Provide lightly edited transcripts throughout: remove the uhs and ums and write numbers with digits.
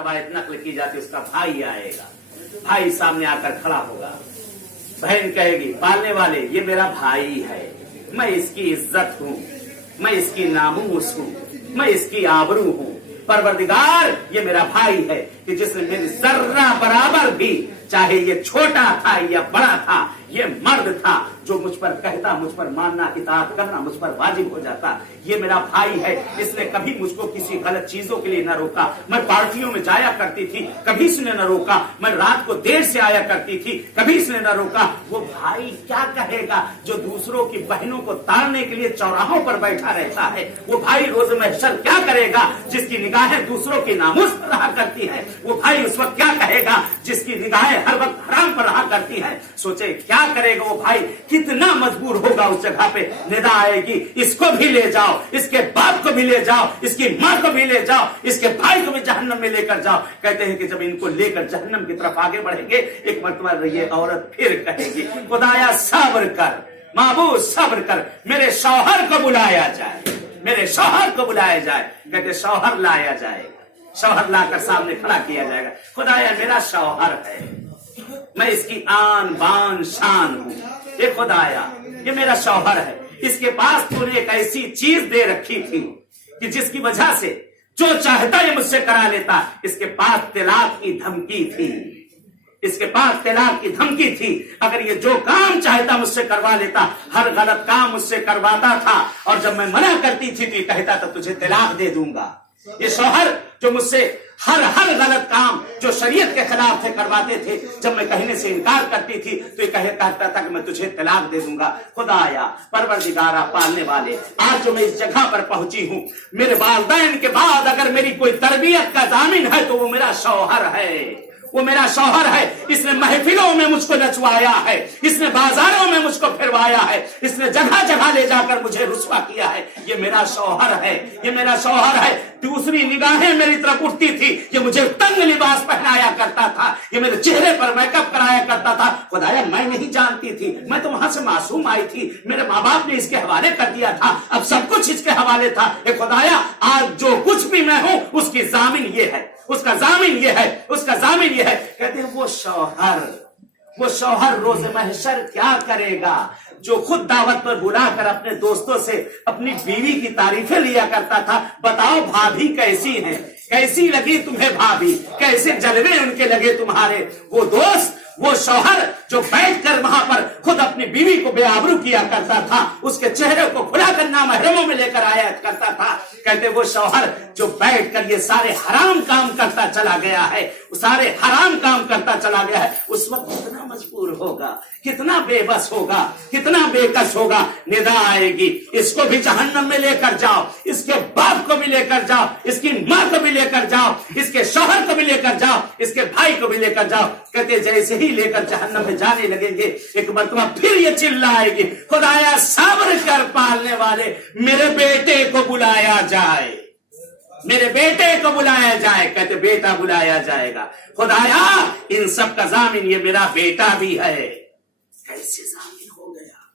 रवायत नकल की जाती है, उसका भाई आएगा, भाई सामने आकर खड़ा होगा, बहन कहेगी पालने वाले ये मेरा भाई है, मैं इसकी इज्जत हूँ, मैं इसकी नामूस हूँ, मैं इसकी आबरू हूँ। परवरदिगार ये मेरा भाई है कि जिसने मेरी जर्रा बराबर भी, चाहे ये छोटा था या बड़ा था, ये मर्द था जो मुझ पर कहता, मुझ पर मानना, इताअत करना मुझ पर वाजिब हो जाता। ये मेरा भाई है, इसने कभी मुझको किसी गलत चीजों के लिए न रोका। मैं पार्टियों में जाया करती थी, कभी इसने न रोका। मैं रात को देर से आया करती थी, कभी इसने न रोका। वो भाई क्या कहेगा जो दूसरों की बहनों को ताड़ने के लिए चौराहों पर बैठा रहता है? वो भाई रोज महशर क्या करेगा जिसकी निगाहें दूसरों की नामुस पर रहा करती है? वो भाई उस वक्त क्या कहेगा जिसकी निगाहें हर वक्त हराम पर रहा करती है? सोचे क्या करेगा वो भाई, कितना मजबूर होगा उस जगह पे। निदा आएगी, इसको भी ले जाओ, इसके बाप को भी ले जाओ, इसकी माँ को भी ले जाओ, इसके भाई को भी जहन्नम में लेकर जाओ। कहते हैं कि जब इनको लेकर जहन्नम की तरफ आगे बढ़ेंगे, एक मरतबा ये औरत फिर कहेगी खुदाया सब्र कर, महबूब सब्र कर, मेरे शौहर को बुलाया जाए, मेरे शौहर को बुलाया जाए। कहते शौहर लाया जाएगा, शौहर लाकर सामने खड़ा किया जाएगा। खुदाया मेरा शौहर है, मैं इसकी आन बान शान हूँ। ये खुदाया ये मेरा शौहर है, इसके पास तूने एक ऐसी चीज दे रखी थी कि जिसकी वजह से जो चाहता ये मुझसे करा लेता। इसके पास तलाक की धमकी थी, इसके पास तलाक की धमकी थी। अगर ये जो काम चाहता मुझसे करवा लेता, हर गलत काम मुझसे करवाता था, और जब मैं मना करती थी तो ये कहता था तुझे तलाक दे दूंगा। ये शौहर जो मुझसे हर गलत काम जो शरीयत के खिलाफ थे करवाते थे, जब मैं कहने से इनकार करती थी तो ये कहता था कि मैं तुझे तलाक दे दूंगा। खुदाया परवरदिगारा पालने वाले, आज जो मैं इस जगह पर पहुंची हूँ, मेरे वालिदैन के बाद अगर मेरी कोई तरबियत का जामिन है तो वो मेरा शौहर है, वो मेरा शौहर है। इसने महफिलों में मुझको नचवाया है, इसने बाजारों में मुझको फिरवाया है, इसने जगह जगह ले जाकर मुझे रुस्वा किया है। ये मेरा शौहर है, ये मेरा शौहर है। दूसरी निगाहें मेरी तरफ उठती थी, ये मुझे तंग लिबास पहनाया करता था, ये मेरे चेहरे पर मेकअप कराया करता था। खुदाया मैं नहीं जानती थी, मैं तो वहां से मासूम आई थी, मेरे माँ बाप ने इसके हवाले कर दिया था, अब सब कुछ इसके हवाले था। खुदाया आज जो कुछ भी मैं हूं उसकी जामिन ये है, उसका जामिन ये है, उसका जामिन ये है। कहते हैं वो शौहर रोज महशर क्या करेगा जो खुद दावत पर बुलाकर अपने दोस्तों से अपनी बीवी की तारीफें लिया करता था। बताओ भाभी कैसी है, कैसी लगी तुम्हें भाभी, कैसे जलवे उनके लगे तुम्हारे। वो दोस्त, वो शौहर जो बैठकर वहां पर खुद अपनी बीवी को बेआबरू किया करता था, उसके चेहरे को खुलाकर नामहरमों में लेकर आया करता था। कहते वो शौहर जो बैठकर ये सारे हराम काम करता चला गया है, सारे हराम काम करता चला गया है, उस वक्त कितना मजबूर होगा, कितना बेबस होगा, कितना बेकस होगा। निदा आएगी, इसको भी जहन्नम में लेकर जाओ, इसके बाप को भी लेकर जाओ, इसकी माँ को भी लेकर जाओ, इसके शौहर को भी लेकर जाओ, इसके भाई को भी लेकर जाओ। कहते जैसे ही लेकर जहन्नम में जाने लगेंगे, एक मरतबा फिर ये चिल्लाएगी खुदाया सब्र कर पालने वाले, मेरे बेटे को बुलाया जाए, मेरे बेटे को बुलाया जाए। कहते बेटा बुलाया जाएगा। खुदाया इन सब का जामिन ये मेरा बेटा भी है। कैसे जामिन हो गया?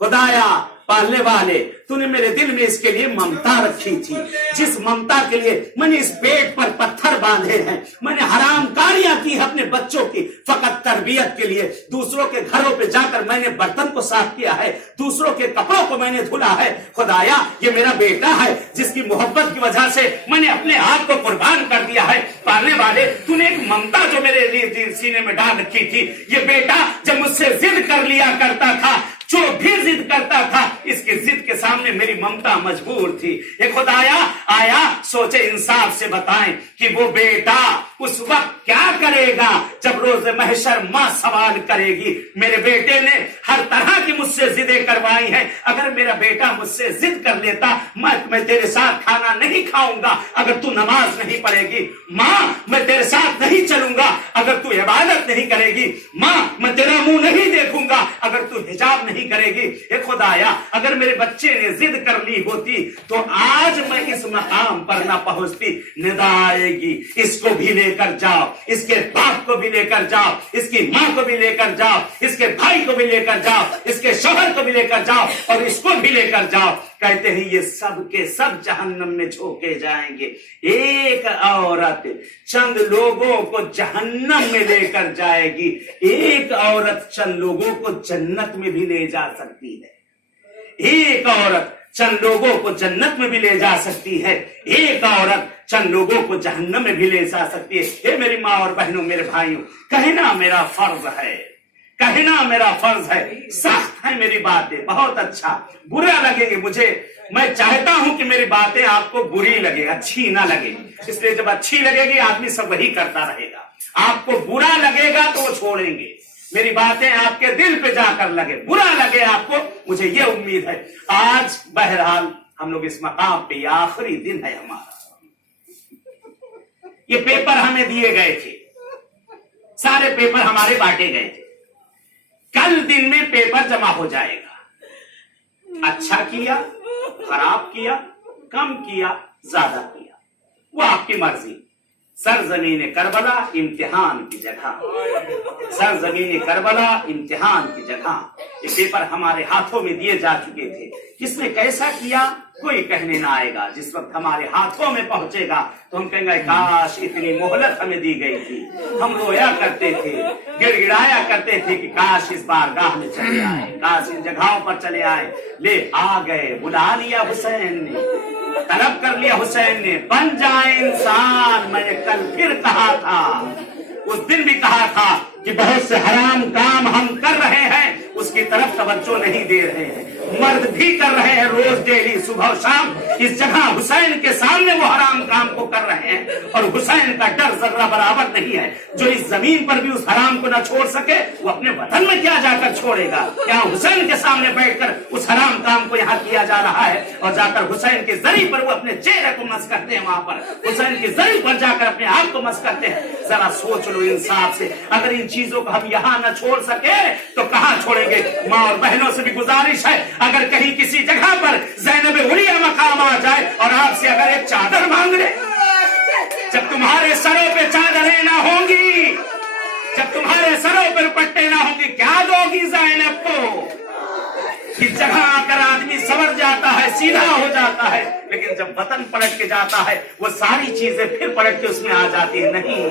खुदाया पालने वाले, तूने मेरे दिल में इसके लिए ममता रखी थी, जिस ममता के लिए मैंने इस पेट पर पत्थर बांधे हैं, मैंने हराम कारियां की है अपने बच्चों की फकत तरबियत के लिए। दूसरों के घरों पे जाकर मैंने बर्तन को साफ किया है, दूसरों के कपड़ों को मैंने धुला है। खुदाया ये मेरा बेटा है जिसकी मोहब्बत की वजह से मैंने अपने आप को कुर्बान कर दिया है। पालने वाले, तूने एक ममता जो मेरे लिए सीने में डाल रखी थी, ये बेटा जब मुझसे जिद कर लिया करता था, जो भी जिद करता था, इसकी जिद के सामने मेरी ममता मजबूर थी। ये खुदाया आया, सोचे इंसाफ से बताएं कि वो बेटा उस वक्त क्या करेगा जब रोज महशर मां सवाल करेगी। मेरे बेटे ने हर तरह की मुझसे जिदें करवाई हैं, अगर मेरा बेटा मुझसे जिद कर लेता, मैं तेरे साथ खाना नहीं खाऊंगा अगर तू नमाज नहीं पढ़ेगी, माँ मैं तेरे साथ नहीं चलूंगा अगर तू इबादत नहीं करेगी, माँ मैं तेरा मुंह नहीं देखूंगा अगर तू हिजाब नहीं करेगी। ये खुदाया अगर मेरे बच्चे ने जिद कर ली होती तो आज मैं इस मकाम पर ना पहुंचती। निदा आएगी, इसको भी लेकर जाओ, इसके बाप को भी लेकर जाओ, इसकी माँ को भी लेकर जाओ, इसके भाई को भी लेकर जाओ, इसके शौहर को भी लेकर जाओ और इसको भी लेकर जाओ। कहते हैं ये सब के सब जहन्नम में झोंके जाएंगे। एक औरत चंद लोगों को जहन्नम में लेकर जाएगी, एक औरत चंद लोगों को जन्नत में भी ले जा सकती है। एक औरत चंद लोगों को जन्नत में भी ले जा सकती है, एक औरत चंद लोगों को जहन्नम में भी ले जा सकती है। हे मेरी माँ और बहनों, मेरे भाइयों, कहना मेरा फर्ज है, कहना मेरा फर्ज है। सख्त है मेरी बातें, बहुत अच्छा, बुरा लगेंगे मुझे। मैं चाहता हूं कि मेरी बातें आपको बुरी लगे, अच्छी ना लगे, इसलिए जब अच्छी लगेगी आदमी सब वही करता रहेगा। आपको बुरा लगेगा तो वो छोड़ेंगे। मेरी बातें आपके दिल पे जाकर लगे, बुरा लगे आपको, मुझे ये उम्मीद है। आज बहरहाल हम लोग इस मकाम पे, ये आखिरी दिन है हमारा। ये पेपर हमें दिए गए थे, सारे पेपर हमारे बांटे गए थे। कल दिन में पेपर जमा हो जाएगा। अच्छा किया, खराब किया, कम किया, ज्यादा किया, वो आपकी मर्जी। सरजमीन करबला इम्तिहान की जगह, सरजमीन करबला इम्तिहान की जगह। ये पेपर हमारे हाथों में दिए जा चुके थे। किसने कैसा किया कोई कहने ना आएगा। जिस वक्त हमारे हाथों में पहुंचेगा तो हम कहेंगे काश इतनी मोहलत हमें दी गई थी। हम रोया करते थे, गिड़गिड़ाया करते थे कि काश इस बारगाह में चले आए, काश इन जगहों पर चले आए। ले आ गए, बुला लिया हुसैन ने, तलब कर लिया हुसैन ने, बन जाए इंसान। मैंने कल फिर कहा था, उस दिन भी कहा था कि बहुत से हराम काम हम कर रहे हैं, उसकी तरफ तवज्जो नहीं दे रहे हैं। मर्द भी कर रहे हैं, रोज डेली सुबह शाम इस जगह हुसैन के सामने वो हराम काम को कर रहे हैं। और हुसैन का डर जर्रा बराबर नहीं है। जो इस जमीन पर भी उस हराम को न छोड़ सके, वो अपने वतन में क्या जाकर छोड़ेगा। यहाँ हुसैन के सामने बैठकर उस हराम काम को यहाँ किया जा रहा है, और जाकर हुसैन के जरी पर वो अपने चेहरे को मस करते हैं। वहां पर हुसैन के जरी पर जाकर अपने आप को मस करते हैं। जरा सोच लो इंसाफ से, अगर इन चीजों को हम यहाँ न छोड़ सके तो कहाँ छोड़ेंगे। माँ और बहनों से भी गुजारिश है, अगर कहीं किसी जगह पर ज़ैनब उलिया मकाम आ जाए और आपसे अगर एक चादर मांग ले, जब तुम्हारे सरों पे चादरें ना होंगी, जब तुम्हारे सरों पर पट्टे ना होंगे, क्या दोगी ज़ैनब को। इस जगह आकर आदमी संवर जाता है, सीधा हो जाता है, लेकिन जब वतन पलट के जाता है वो सारी चीजें फिर पलट के उसमें आ जाती है। नहीं,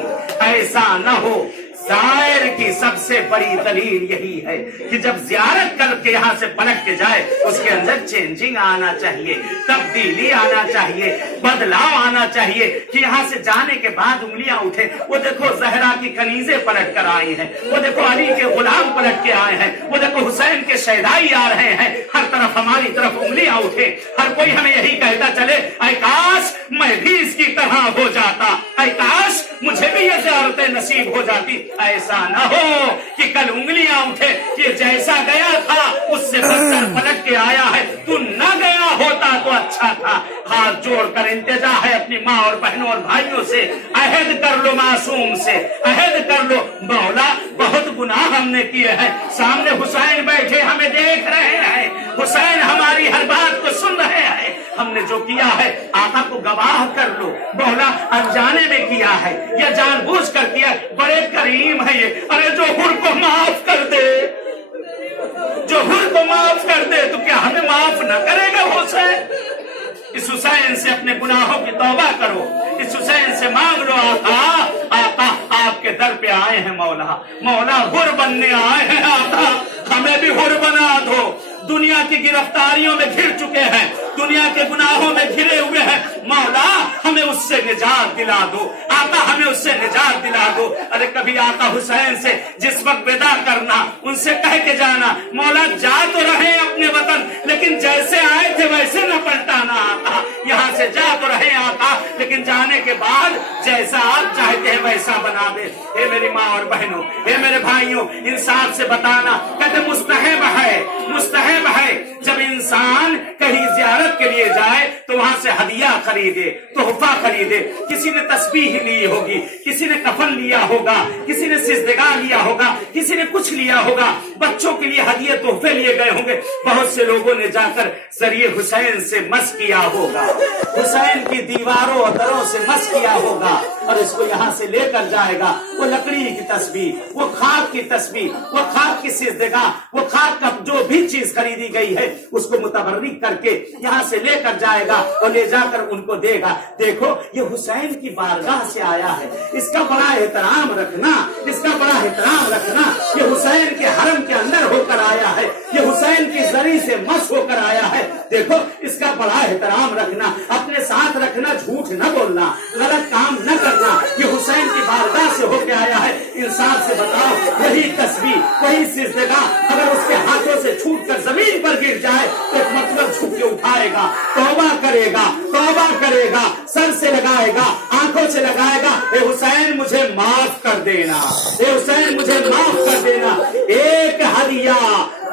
ऐसा न हो। शायर की सबसे बड़ी दलील यही है कि जब जियारत करके यहाँ से पलट के जाए, उसके अंदर चेंजिंग आना चाहिए, तब्दीली आना चाहिए, बदलाव आना चाहिए। कि यहाँ से जाने के बाद उंगलियां उठे, वो देखो जहरा की कनीजे पलट कर आई हैं, वो देखो अली के गुलाम पलट के आए हैं, वो देखो हुसैन के शहदाई आ रहे हैं। हर तरफ हमारी तरफ उंगलियां उठे, हर कोई हमें यही कहता चले, ऐ काश मैं भी इसकी तरह हो जाता, ऐ काश मुझे भी ये ज़ियारतें नसीब हो जाती। ऐसा न हो कि कल उंगलियां उठे कि जैसा गया था उससे बदतर पलट के आया है, तू न गया होता तो अच्छा था। हाथ जोड़कर इंतजा है अपनी माँ और बहनों और भाइयों से, अहद कर लो मासूम से, अहद कर लो। मौला बहुत गुनाह हमने किए हैं, सामने हुसैन बैठे हमें देख रहे हैं, हुसैन हमारी हर बात को सुन रहे हैं। हमने जो किया है आका को गवाह कर लो। मौला अनजाने में किया है या जानबूझ कर किया, बड़े करीम है ये। अरे जो हुर को माफ कर दे, जो हुर को माफ कर दे, तो क्या हमें माफ न करेगा हुसैन। इस हुसैन से अपने गुनाहों की तौबा करो, इस हुसैन से मांग लो आका, आका आपके दर पे आए हैं मौला, मौला हुर बनने आए हैं आका, हमें भी हुर बना दो। दुनिया की गिरफ्तारियों में घिर चुके हैं, दुनिया के गुनाहों में घिरे हुए हैं, मौला हमें उससे निजात दिला दो, आका हमें उससे निजात दिला दो। अरे कभी आका हुसैन से जिस वक्त विदा करना, उनसे कह के जाना, मौला जा तो रहे अपने वतन, लेकिन जैसे आए थे वैसे न पलटाना आका, यहाँ से जा तो रहे आका, लेकिन जाने के बाद जैसा आप चाहते हैं वैसा बना दे। हे मेरी माँ और बहनों, हे मेरे भाइयों, इंसाफ से बताना। कहते मुस्तहब है, मुस्तहब है जब इंसान कहीं जियारत के लिए जाए तो वहां से हदिया खरीदे, तोहफा खरीदे। किसी ने तस्बीह ली होगी, किसी ने कफन लिया होगा, किसी ने सिजदगा लिया होगा, किसी ने कुछ लिया होगा, बच्चों के लिए हदिये तोहफे लिए गए होंगे। बहुत से लोगों ने जाकर जरिए हुसैन से मस किया होगा, हुसैन की दीवारों और दरों से मस किया होगा, और इसको यहाँ से ले लेकर जाएगा वो लकड़ी की तस्वीर, वो खाक की तस्वीर, वो खाक की सिजदगाह, वो खाक का जो भी चीज खरीदी गई है उसको मुतबर्रिक करके यहाँ से लेकर जाएगा और ले जाकर उनको देगा। देखो ये हुसैन की बारगाह से आया है, इसका बड़ा एहतराम रखना, इसका बड़ा एहतराम रखना। ये हुसैन के हरम के अंदर होकर आया है, ये हुसैन की जरी से मस होकर आया है। देखो इसका बड़ा एहतराम रखना, अपने साथ रखना, झूठ न बोलना, गलत काम न करना। ये हुसैन की बारगाह से होकर आया है। इंसाफ से बताओ, वही तस्वीर, वही सिजदगाह अगर उसके हाथों से छूट कर जमीन पर गिर जाए तो मतलब छूट के उठाएगा, तौबा करेगा, तौबा करेगा, सर से लगाएगा, आंखों से लगाएगा, ए हुसैन मुझे माफ कर देना, ए हुसैन मुझे माफ कर देना। एक हदिया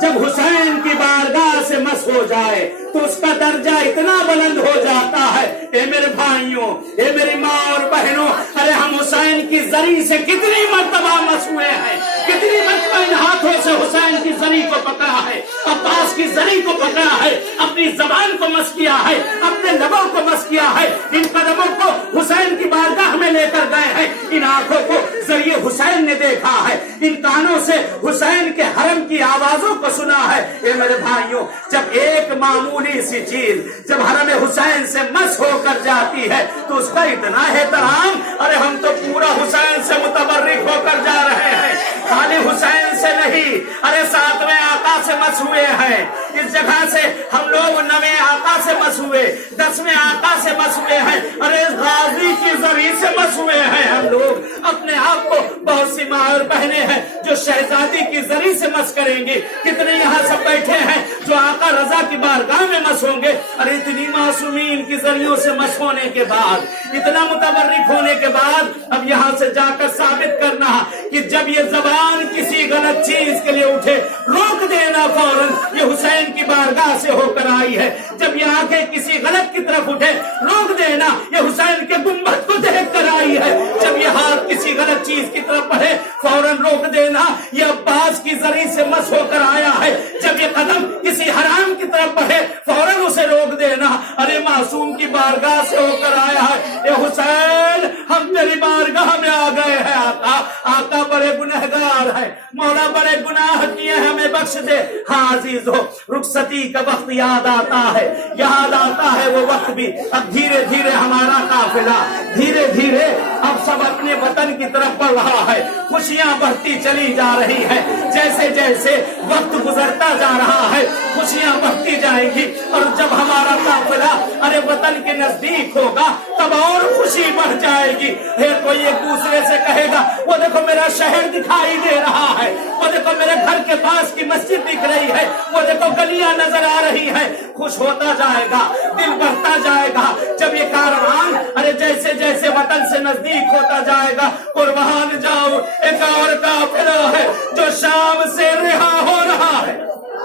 जब हुसैन की बारगाह से मस हो जाए तो उसका दर्जा इतना बुलंद हो जाता है। ए मेरे भाइयों, ए मेरी माँ और बहनों, अरे हम हुसैन की जरी से कितनी मर्तबा मस हुए हैं, कितनी मर्तबा इन हाथों से हुसैन की जरी को पकड़ा है, अब्बास की जरी को पकड़ा है, अपनी जबान को मस किया है, अपने लबों को मस किया है, इन कदमों को हुसैन की बारगाह में लेकर गए हैं, इन आंखों को जरिए हुसैन ने देखा है, इन कानों से हुसैन के हरम की आवाजों को सुना है। ये मेरे भाइयों, जब एक मामूली सी चीज जब हरम हुसैन से मस होकर जाती है तो उसका इतना एहतराम, अरे हम तो पूरा हुसैन से मुतबर्रिक होकर जा रहे हैं, खाली हुसैन से नहीं, अरे 7वें आका से मस हुए हैं। इस जगह से हम लोग 9वें आका से मस हुए, 10वें आका से मस हुए हैं, अरे इस गाजी की जरी से मस हुए हैं। हम लोग अपने आप को, बहुत सी माँ और बहनें हैं जो शहजादी की जरी से मस करेंगे, कितने यहाँ सब बैठे हैं जो आका रजा की बारगाह में मस होंगे। अरे इतनी मासूमीन की जरियों से मस होने के बाद, इतना मुतबर्रिक होने के बाद अब यहाँ से जाकर साबित करना कि जब ये जबान किसी गलत चीज के लिए उठे, रोक देना फौरन। ये हुसैन की बारगाह से होकर आई है। जब ये आंखें किसी गलत की तरफ उठे, रोक देना, ये हुसैन के गुंबद को देख कर आई है। जब ये हाथ किसी गलत चीज की तरफ बढ़े, फौरन रोक देना, ये अब्बास की जरी से मस होकर आया है। जब ये कदम किसी हराम की तरफ बढ़े, फौरन उसे रोक देना, अरे मासूम की बारगाह से होकर आया है। ये हुसैन, हम तेरी बारगाह में आ गए हैं आका, आका बड़े गुनहगार है, मौला बड़े गुनाह किए, हमें बख्श दे। हाँ अजीजों, रुखसती का वक्त याद आता है, याद आता है वो वक्त भी। अब धीरे धीरे हमारा काफिला धीरे धीरे अब सब अपने वतन की तरफ बढ़ रहा है, खुशियां बढ़ती चली जा रही है। जैसे जैसे वक्त गुजरता जा रहा है, खुशियां बढ़ती जाएंगी और जब हमारा काफिला अरे वतन के नजदीक होगा तब और खुशी बढ़ जाएगी। फिर कोई एक दूसरे से कहेगा, वो देखो मेरा शहर दिखाई दे रहा है, वो देखो मेरे घर के पास की मस्जिद दिख रही है, वो देखो गलियां नजर आ रही है। खुश होता जाएगा, दिल बढ़ता जाएगा। जब ये कारवान अरे जैसे जैसे वतन से नजदीक होता जाएगा, कुर्बान जाओ, एक और काफिला है जो शाम से रिहा हो रहा है।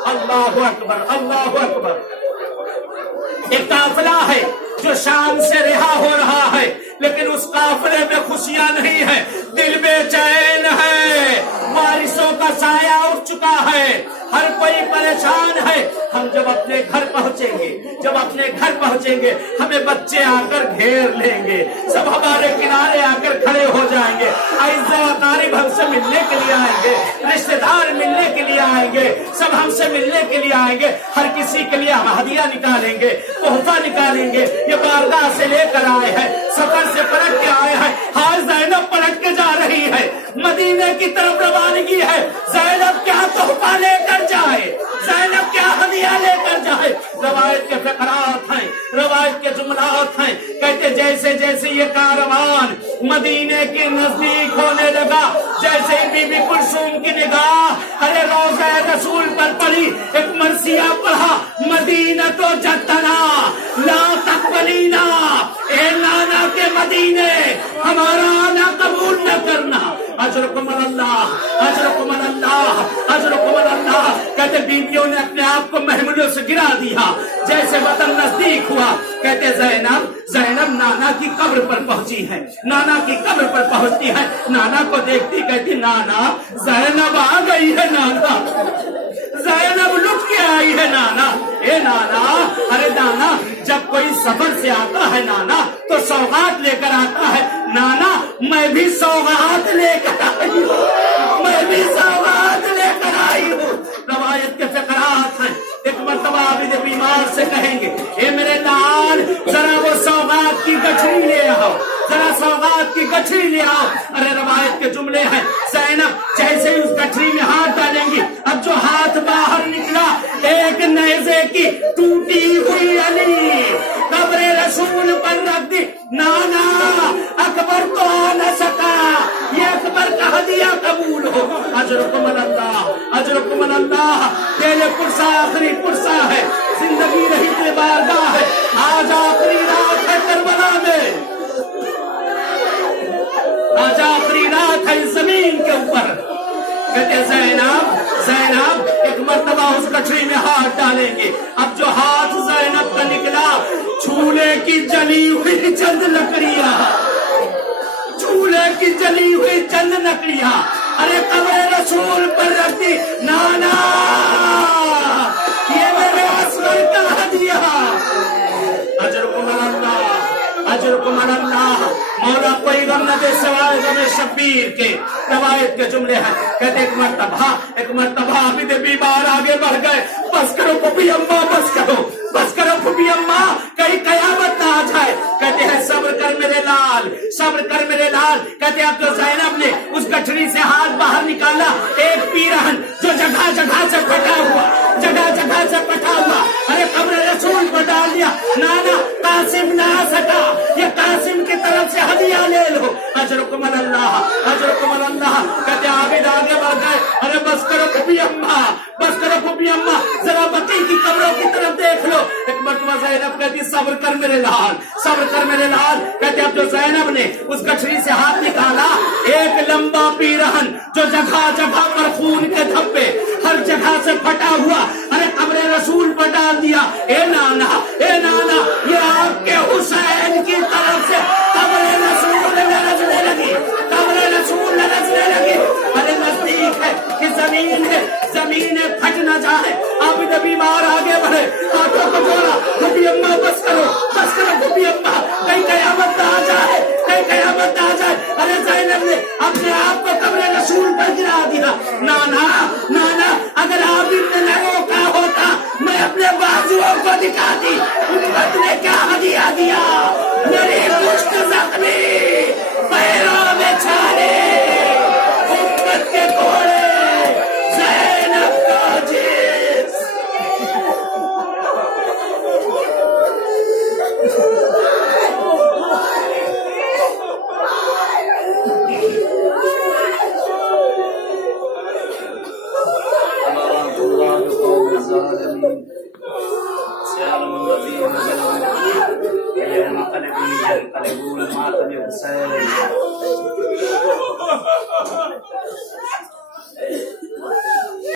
अल्लाहु अकबर, अल्लाहु अकबर। एक काफिला है जो शाम से रिहा हो रहा है, लेकिन उस काफिले में खुशियां नहीं है, दिल बेचैन है, बारिशों का साया उठ चुका है, हर कोई परेशान है। हम जब अपने घर पहुंचेंगे, जब अपने घर पहुंचेंगे, हमें बच्चे आकर घेर लेंगे, सब हमारे किनारे आकर खड़े हो जाएंगे, आइज़-ओ-अक़ारिब हमसे मिलने के लिए आएंगे, रिश्तेदार मिलने के लिए आएंगे, सब हमसे मिलने के लिए आएंगे। हर किसी के लिए हम हदिया निकालेंगे, तोहफा निकालेंगे। ये बारगाह से लेकर आए हैं, सफर से पलट के आए हैं। हाल ज़ैनब पलट के जा रही है, मदीने की तरफ रवानगी है। ज़ैनब क्या तोहफा लेकर जाए, ज़ैनब क्या हदिया लेकर जाए। रवायत के फकरात हैं, रवायत के जुमलात हैं, कहते जैसे जैसे ये कारवान मदीने के नजदीक होने लगा, जैसे ही बीबी कुलसूम की निगाह अरे रोज़ा रसूल पर पड़ी, एक मरसिया पढ़ा, मदीना तो जतना ला तकबलीना, ए नाना के मदीने हमारा आना कबूल न करना। अजरकुम अल्लाह, अजरकुम अल्लाह, अजरकुम अल्लाह। कहते बीवियों ने अपने आप को महमूलों से गिरा दिया जैसे वतन नजदीक हुआ। कहते ज़ैनब, ज़ैनब नाना की कब्र पर पहुंची है, नाना की कब्र पर पहुंचती है, नाना को देखती कहती नाना ज़ैनब आ गई है, नाना ज़ैनब लुट के आई है नाना। ए नाना, अरे नाना जब कोई सफर से आता है नाना तो सौगात लेकर आता है, नाना मैं भी सौगात लेकर आई हूँ, मैं भी सौगात लेकर आई हूँ। रवायत के फकरात हैं। एक मरतबा आबिद बीमार से कहेंगे, ए मेरे लाल जरा वो सौगात की गठरी ले आओ, जरा सौगात की गठरी ले आओ। अरे रवायत के जुमले हैं, ज़ैनब जैसे ही उस गठरी में हाथ डालेंगी, अब जो हाथ बाहर निकला एक नेज़े की टूटी हुई अली कब्रे रसूल पर रख दी। नाना अकबर तो आ न सका, ये अकबर का हदिया कबूल हो। अजरुकुम अल्लाह, अजरुकुम अल्लाह। पहले पुरसा आखिरी पुरसा है, जिंदगी रही के बारगाह है। आज आखिरी रात है करबला में, आज आखिरी रात है जमीन के ऊपर। कहते ज़ैनब, ज़ैनब एक मर्तबा उस गठरी में हाथ डालेंगे। अब जो हाथ ज़ैनब का निकला, चूल्हे की जली हुई चंद लकड़ियां, चूल्हे की जली हुई चंद लकड़ियां अरे कब्र रसूल पर रख दी। नाना ये मेरे असगर का हदिया। अजरुकुम अल्लाह, अजरुकुम अल्लाह। मौला कोई गम न दे सवाए गमे शब्बीर के। रवायत के जुमले हैं। कहते एक मर्तबा आबिद बीमार आगे बढ़ गए। बस करो फूफी अम्मा, बस करो, बस करो फूफी अम्मा, कहीं कयामत ना आ जाए। कहते हैं सब्र कर मेरे लाल, सब्र कर मेरे लाल। कहते अब तो ज़ैनब ने उस गठरी से हाथ बाहर निकाला, एक पीरहन जो जगह जगह से फटा हुआ, जगह जगह से फटा हुआ, अरे कब्र रसूल पर डाल दिया। नाना कासिम ना सका, ये कासिम की तरफ से हदिया ले लो। अजरुकुम अल्लाह, अजरुकुम अल्लाह। कहते आबिद आगे बढ़ गए। अरे बस करो फूफी अम्मा, बस करो फूफी अम्मा, जरा बकी की कब्रों की तरफ देख लो। एक मर्तबा ज़ैनब कहती सब्र कर मेरे लाल, सब्र कर मेरे लाल। कहते अब जो ज़ैनब ने उस गठरी से हाथ निकाला, एक लंबा पीरहन जो जगह जगह पर खून के धब्बे हर जगह से फटा हुआ, अरे कब्र रसूल पर डाल दिया। ए नाना, ए नाना, ये आपके हुसैन की तरफ से कब्र रसूल लरजने लगी, कब्र रसूल लरजने लगी। अरे नजदीक है कि जमीन है, जमीन है फट न जाए। आबिद बीमार आगे बढ़े, हाथों को जोड़ा, फूफी अम्मा बस करो, बस करो फूफी अम्मा, कहीं कयामत ना आ जाए, कहीं कयामत ना आ जाए। अरे ज़ैनब ने अपने आप को